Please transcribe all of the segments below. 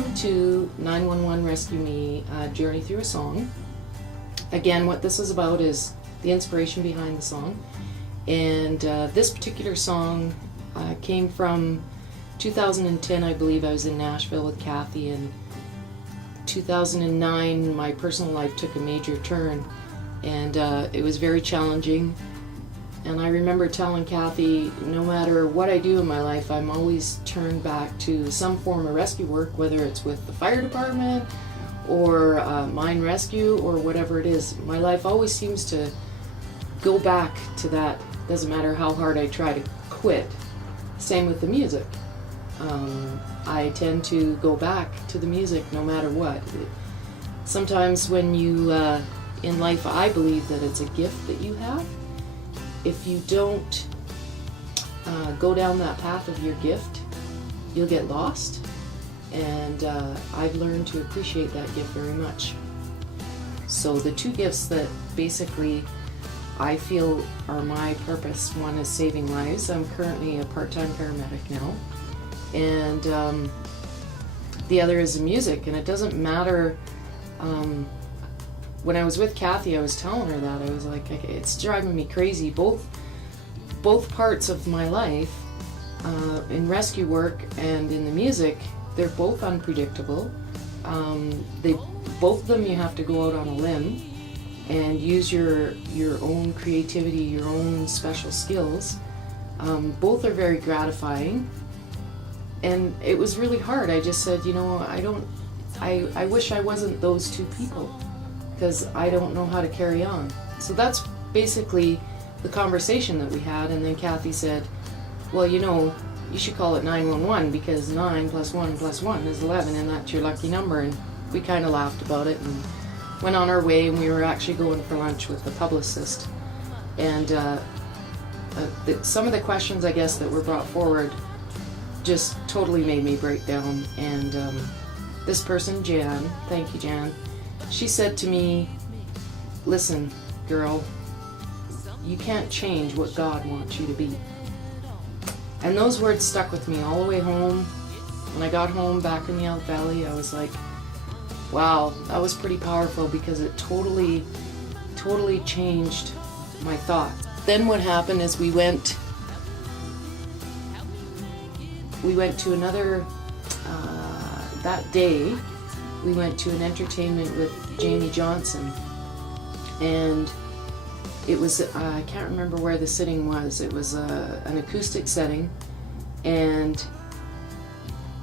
Welcome to 911 Rescue Me, Journey Through a Song. Again, what this is about is the inspiration behind the song. And this particular song came from 2010, I believe. I was in Nashville with Cathy, and 2009 my personal life took a major turn, and it was very challenging. And I remember telling Cathy, no matter what I do in my life, I'm always turned back to some form of rescue work, whether it's with the fire department or mine rescue or whatever it is. My life always seems to go back to that. Doesn't matter how hard I try to quit. Same with the music. I tend to go back to the music no matter what. Sometimes when you, in life, I believe that it's a gift that you have. If you don't go down that path of your gift, you'll get lost. And I've learned to appreciate that gift very much. So the two gifts that basically I feel are my purpose, one is saving lives. I'm currently a part-time paramedic now. And the other is the music. And it doesn't matter. When I was with Cathy, I was telling her that. I was like, it's driving me crazy. Both parts of my life, in rescue work and in the music, they're both unpredictable. Both of them you have to go out on a limb and use your own creativity, your own special skills. Both are very gratifying. And it was really hard. I just said, you know, I wish I wasn't those two people, because I don't know how to carry on. So that's basically the conversation that we had. And then Cathy said, well, you know, you should call it 911 because 9 plus 1 plus 1 is 11, and that's your lucky number. And we kind of laughed about it and went on our way, and we were actually going for lunch with the publicist. And some of the questions, I guess, that were brought forward just totally made me break down. And this person, Jan, thank you, Jan, she said to me, listen, girl, you can't change what God wants you to be. And those words stuck with me all the way home. When I got home back in the Elk Valley, I was like, wow, that was pretty powerful, because it totally changed my thought. Then what happened is we went to another, that day, we went to an entertainment with Jamie Johnson, and it was, I can't remember where the sitting was. It was an acoustic setting, and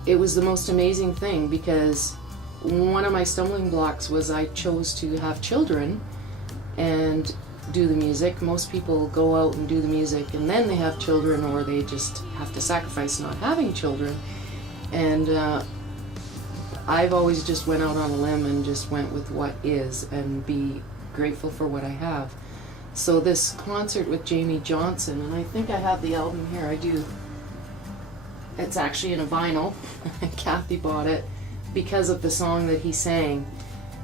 it was the most amazing thing, because one of my stumbling blocks was I chose to have children and do the music. Most people go out and do the music and then they have children, or they just have to sacrifice not having children. And I've always just went out on a limb and just went with what is and be grateful for what I have. So this concert with Jamie Johnson, and I think I have the album here, I do. It's actually in a vinyl. Cathy bought it because of the song that he sang,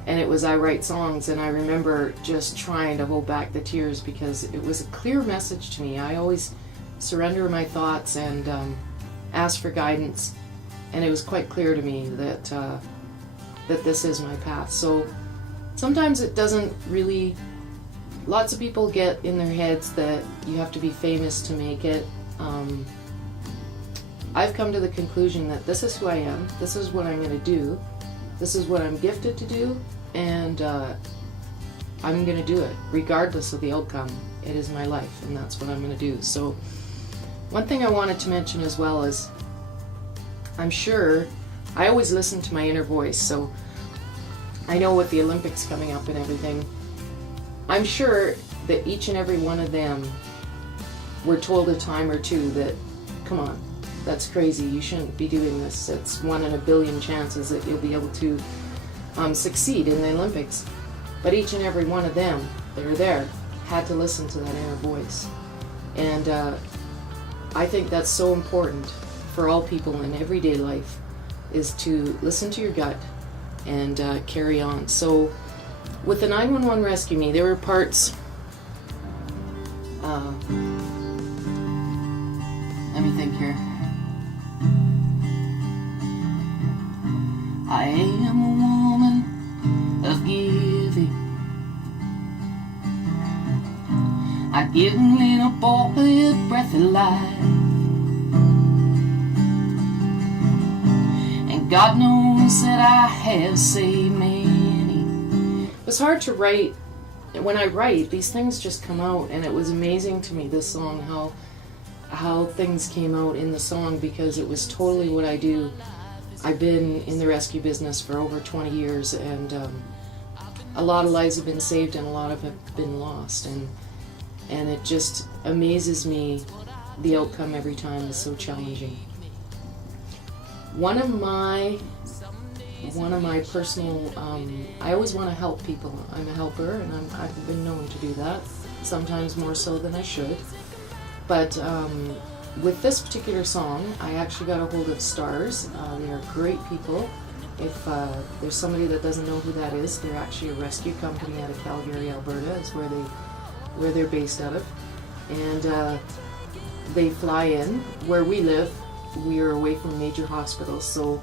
and it was I Write Songs, and I remember just trying to hold back the tears because it was a clear message to me. I always surrender my thoughts and ask for guidance. And it was quite clear to me that that this is my path. So sometimes it doesn't really. Lots of people get in their heads that you have to be famous to make it. I've come to the conclusion that this is who I am. This is what I'm going to do. This is what I'm gifted to do, and I'm going to do it regardless of the outcome. It is my life, and that's what I'm going to do. So one thing I wanted to mention as well is, I'm sure, I always listen to my inner voice, so I know with the Olympics coming up and everything, I'm sure that each and every one of them were told a time or two that, come on, that's crazy, you shouldn't be doing this. It's 1 in a billion chances that you'll be able to succeed in the Olympics. But each and every one of them that are there had to listen to that inner voice. And I think that's so important for all people in everyday life, is to listen to your gut and carry on. So with the 911 Rescue Me, there were parts, let me think here. I am a woman of giving. I give a little boy a breath of life, and God knows that I have saved many. It was hard to write. When I write, these things just come out, and it was amazing to me, this song, how things came out in the song, because it was totally what I do. I've been in the rescue business for over 20 years, and a lot of lives have been saved and a lot of have been lost, and it just amazes me. The outcome every time is so challenging. One of my personal, I always want to help people. I'm a helper, and I've been known to do that, sometimes more so than I should. But with this particular song, I actually got a hold of Stars. They are great people. If there's somebody that doesn't know who that is, they're actually a rescue company out of Calgary, Alberta, is where they're based out of. And they fly in. Where we live, we are away from major hospitals, so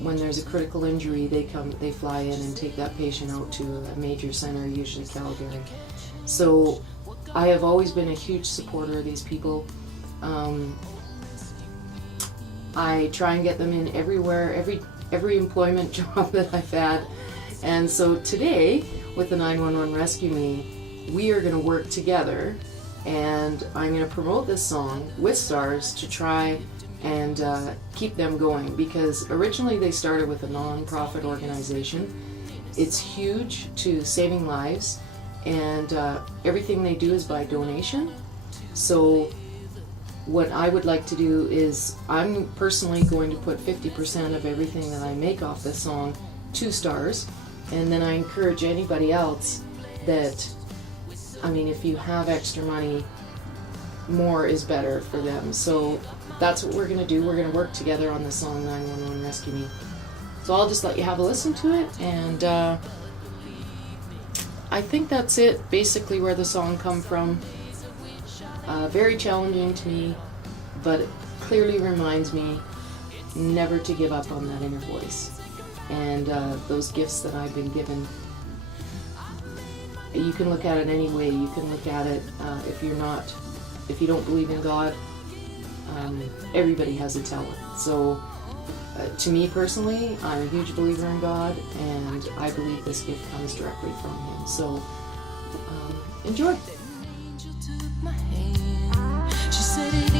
when there's a critical injury, they fly in and take that patient out to a major center, usually Calgary. So I have always been a huge supporter of these people. I try and get them in everywhere, every employment job that I've had. And so today, with the 911 Rescue Me, we are going to work together, and I'm going to promote this song with Stars to try and keep them going, because originally they started with a non-profit organization. It's huge to saving lives, and everything they do is by donation. So what I would like to do is, I'm personally going to put 50% of everything that I make off this song to Stars, and then I encourage anybody else that, I mean, if you have extra money, more is better for them. So that's what we're going to do. We're going to work together on the song 911 Rescue Me. So I'll just let you have a listen to it, and I think that's it, basically, where the song come from. Very challenging to me, but it clearly reminds me never to give up on that inner voice. And those gifts that I've been given, you can look at it any way. You can look at it, if you don't believe in God, everybody has a talent. So to me personally, I'm a huge believer in God, and I believe this gift comes directly from Him. So enjoy. She said it